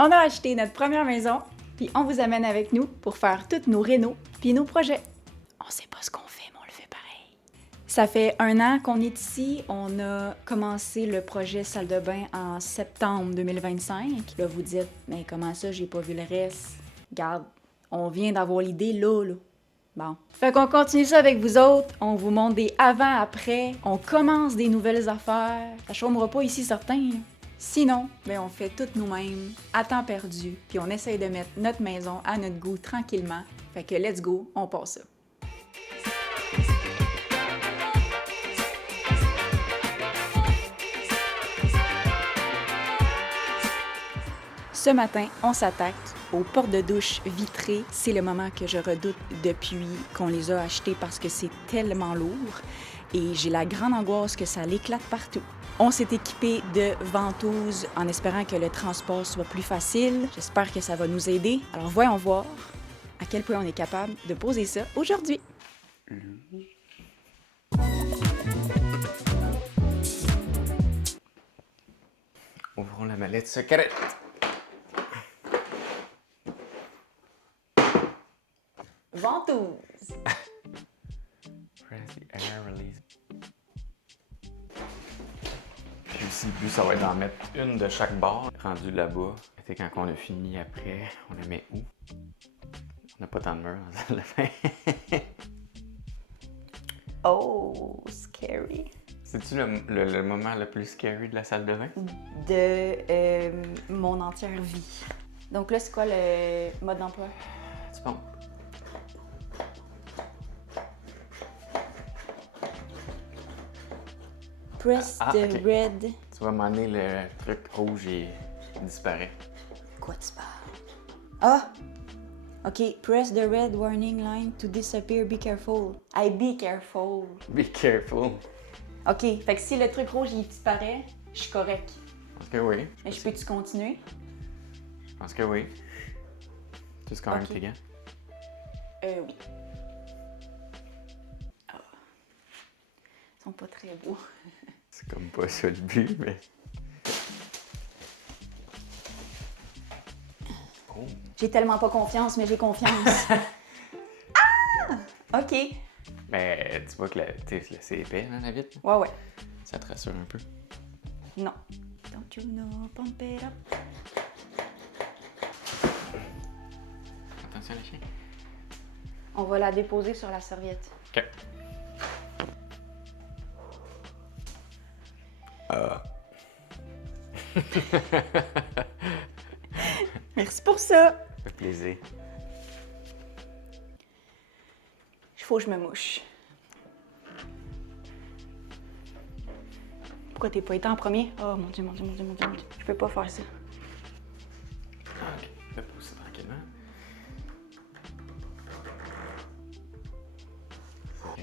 On a acheté notre première maison, puis on vous amène avec nous pour faire toutes nos rénaux puis nos projets. On sait pas ce qu'on fait, mais on le fait pareil. Ça fait 1 an qu'on est ici. On a commencé le projet salle de bain en septembre 2025. Là, vous dites, mais comment ça, j'ai pas vu le reste? Garde, on vient d'avoir l'idée là. Bon. Fait qu'on continue ça avec vous autres. On vous montre des avant-après. On commence des nouvelles affaires. Ça chômera pas ici, certains. Sinon, ben on fait tout nous-mêmes, à temps perdu, puis on essaye de mettre notre maison à notre goût tranquillement. Fait que let's go, on passe ça. Ce matin, on s'attaque aux portes de douche vitrées. C'est le moment que je redoute depuis qu'on les a achetées parce que c'est tellement lourd et j'ai la grande angoisse que ça l'éclate partout. On s'est équipé de ventouses en espérant que le transport soit plus facile. J'espère que ça va nous aider. Alors voyons voir à quel point on est capable de poser ça aujourd'hui. Ouvrons la mallette secrète. Ventouse! Press the air release. Puis aussi, le but, ça va être d'en mettre une de chaque barre. Rendu là-bas, et quand on a fini après, on la met où? On n'a pas tant de murs dans la salle de bain. Oh, scary! C'est-tu le moment le plus scary de la salle de bain? De mon entière vie. Donc là, c'est quoi le mode d'emploi? Tu pompes. Press the ok. red. Tu vas m'amener le truc rouge et il disparaît. Quoi tu parles? Ah! OK. Press the red warning line to disappear. Be careful. I be careful. Be careful. OK. Fait que si le truc rouge, il disparaît, je suis correct. Je pense que oui. Mais je peux-tu continuer? Je pense que oui. Tu as quand même Ok. tes gants? Oui. Ah. Ils sont pas très beaux. C'est comme pas ça le but, mais... Oh. J'ai tellement pas confiance, mais j'ai confiance. Ah! OK. Mais tu vois que c'est épais, hein, la vitre? Ouais, ouais. Ça te rassure un peu. Non. Don't you know, pump it up. Attention, les chiens. On va la déposer sur la serviette. OK. Merci pour ça. Ça fait plaisir. Il faut que je me mouche. Pourquoi t'es pas été en premier? Oh mon Dieu, mon Dieu, mon Dieu, mon Dieu, mon Dieu. Je peux pas faire ça. OK. Fais pousser tranquillement. OK.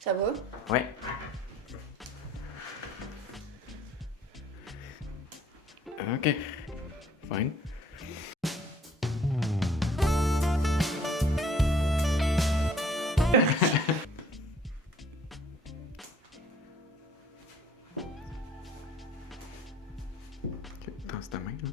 Ça va? Ouais. OK. Fine. OK. Tasse ta main, là.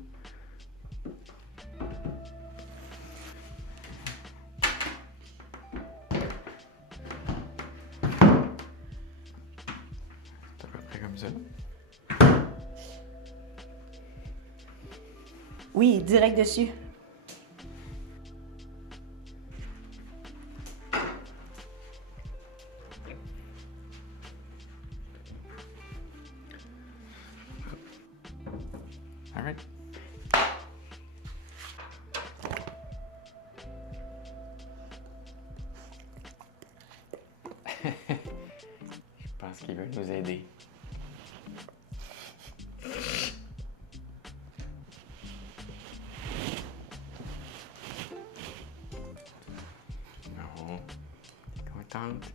C'est à peu près comme ça. Oui, direct dessus. All right. Je pense qu'il veut nous aider. Non. Contente.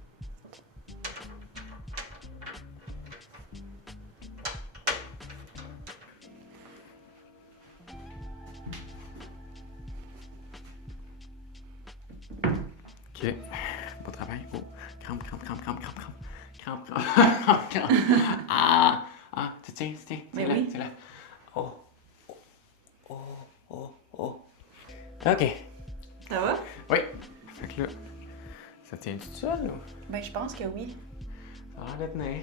OK. pas travail. Oh, crampe. Ah, tiens, Mais là, oui. c'est là. Oh. OK. Ça va? Oui. Fait que là, ça tient tout seul, ou? Ben, je pense que oui. Ça a l'air de tenir.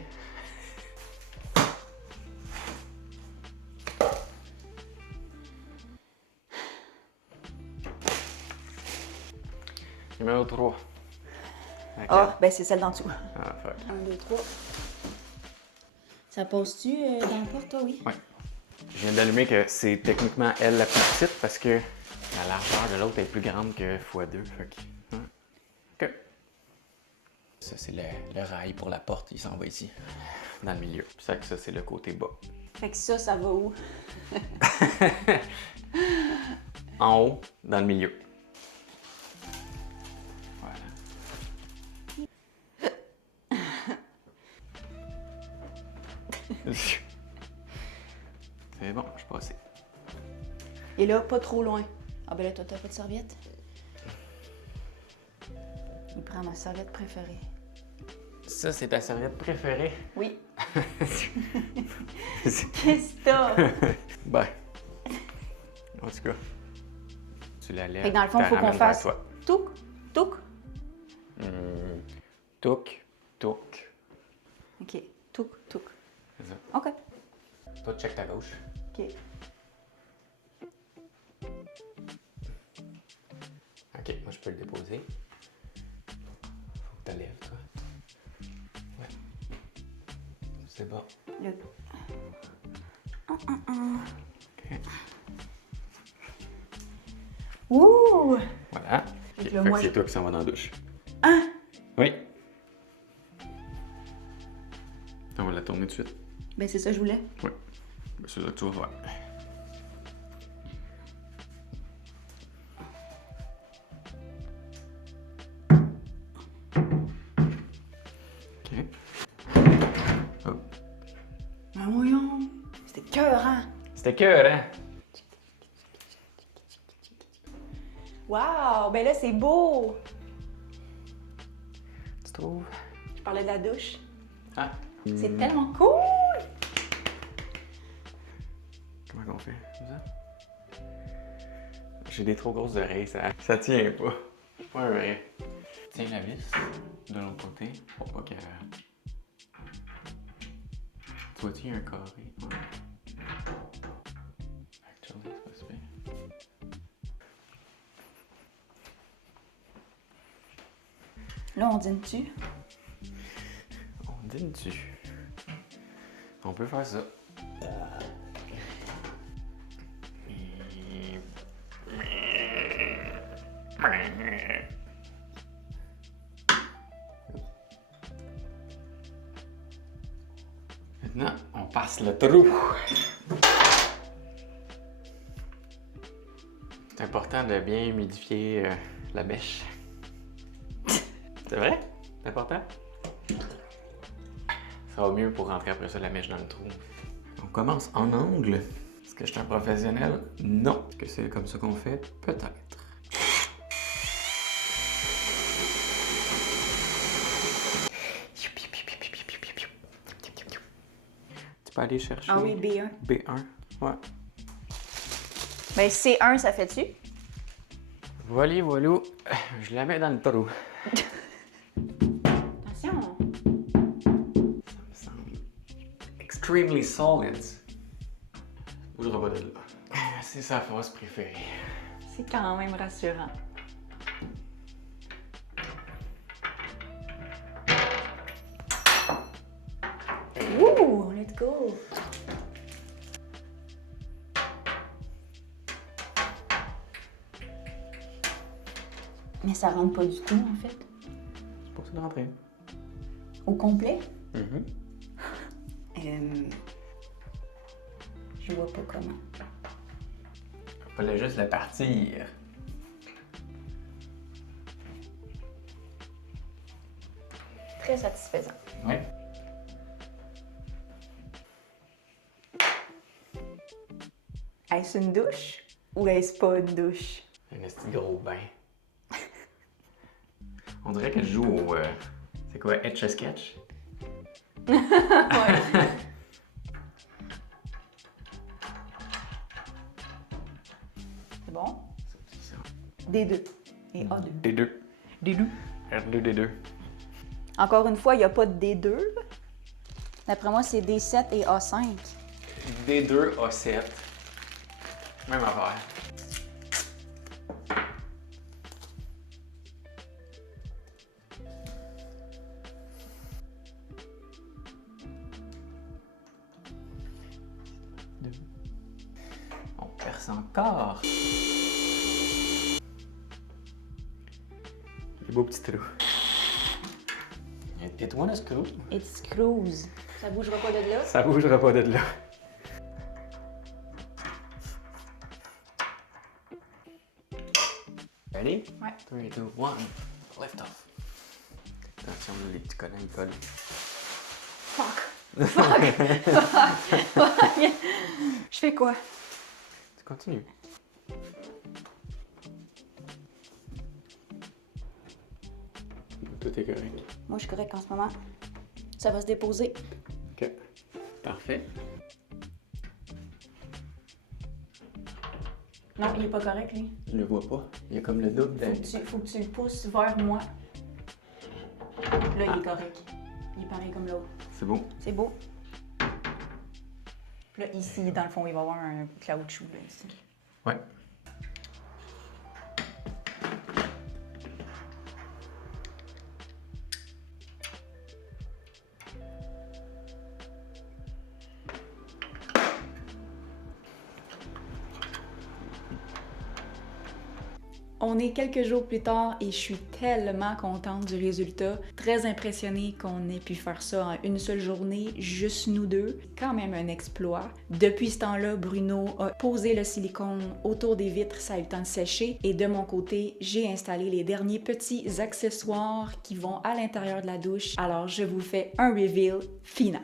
Numéro 3. Ah, ben c'est celle d'en dessous. Ah, fuck. 1, 2, 3. Ça passe-tu dans la porte, toi, oui? Ouais. Je viens d'allumer que c'est techniquement elle la plus petite parce que la largeur de l'autre est plus grande que x2. Fait que... ouais. OK. Ça, c'est le rail pour la porte. Il s'en va ici, dans le milieu. Puis ça, c'est le côté bas. Fait que ça va où? En haut, dans le milieu. Voilà. C'est bon, je suis passé. Et là, pas trop loin. Ah ben là, toi, t'as pas de serviette? Il prend ma serviette préférée. Ça, c'est ta serviette préférée? Oui. Qu'est-ce que t'as? Ben, en tout cas, tu la lèves. Fait que dans le fond, il t'as faut qu'on ramènes vers fasse toi. touc, touc. Touc. OK. Touc, touc. C'est ça. OK. Toi, check ta gauche. OK. OK, moi, je peux le déposer. Faut que tu lèves, toi. Ouais. C'est bon. Le... OK. Ouh! Voilà. Fait OK, que là, fait moi, que c'est je- toi qui s'en va dans la douche. Hein? Oui. On va la tourner tout de suite. Ben, c'est ça que je voulais. Oui. Ben, c'est ça que tu vas voir. OK. Oh. Ben voyons. C'était écœurant. C'était cœur, hein? Wow! Ben là, c'est beau. Tu trouves? Je parlais de la douche. Ah. C'est tellement cool! Comment qu'on fait? Comme ça? J'ai des trop grosses oreilles, ça tient pas. C'est pas un vrai. Tiens la vis de l'autre côté pour pas que. Tu vois, il y a un carré. Ouais. Actually, c'est pas super. Là, on dîne dessus. On dîne dessus. On peut faire ça. Maintenant, on passe le trou. C'est important de bien humidifier la bêche. C'est vrai? C'est important? Ça va mieux pour rentrer après ça la mèche dans le trou. On commence en angle. Est-ce que je suis un professionnel? Non. Est-ce que c'est comme ça qu'on fait? Peut-être. Tu peux aller chercher Ah oui, B1. B1. Ouais. Ben, C1, ça fait-tu? Voilà, voilà. Je la mets dans le trou. Attention. Ça me semble extremely solid. Bougera pas de là. C'est sa force préférée. C'est quand même rassurant. Ouh, let's go! Mais ça rentre pas du tout, en fait. C'est pour ça de rentrer. Au complet? Mm-hmm. Je vois pas comment. Fallait juste la partir. Très satisfaisant. Oui. Est-ce une douche ou est-ce pas une douche? Un petit gros bain. On dirait que je joue au... c'est quoi, Etch a Sketch? Ouais. C'est bon? C'est ça. D2 et A2. D2. D2. R2, D2. Encore une fois, il n'y a pas de D2. Là. D'après moi, c'est D7 et A5. D2, A7. Même affaire. On perce encore. Les beaux petits trous. It one a screw. It screws. Ça bougera pas de là. Ça bougera pas de là. Ready? Ouais. 3, 2, 1. Lift off. Attention, les petits collants, ils collent. Fuck. Fuck. Je fais quoi? Tu continues. Tout est correct. Moi, je suis correct en ce moment. Ça va se déposer. OK. Parfait. Non, il est pas correct, lui. Je le vois pas. Il y a comme le double de... Faut que tu le pousses vers moi. Là, il est correct. Il est pareil comme l'autre. C'est bon. C'est beau. Puis là, ici, dans le fond, il va y avoir un caoutchouc, là, ici. Ouais. On est quelques jours plus tard et je suis tellement contente du résultat. Très impressionnée qu'on ait pu faire ça en une seule journée, juste nous deux. Quand même un exploit. Depuis ce temps-là, Bruno a posé le silicone autour des vitres, ça a eu le temps de sécher. Et de mon côté, j'ai installé les derniers petits accessoires qui vont à l'intérieur de la douche. Alors, je vous fais un reveal final.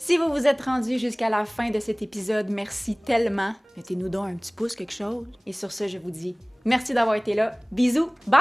Si vous vous êtes rendu jusqu'à la fin de cet épisode, merci tellement. Mettez-nous donc un petit pouce, quelque chose. Et sur ce, je vous dis merci d'avoir été là. Bisous, bye!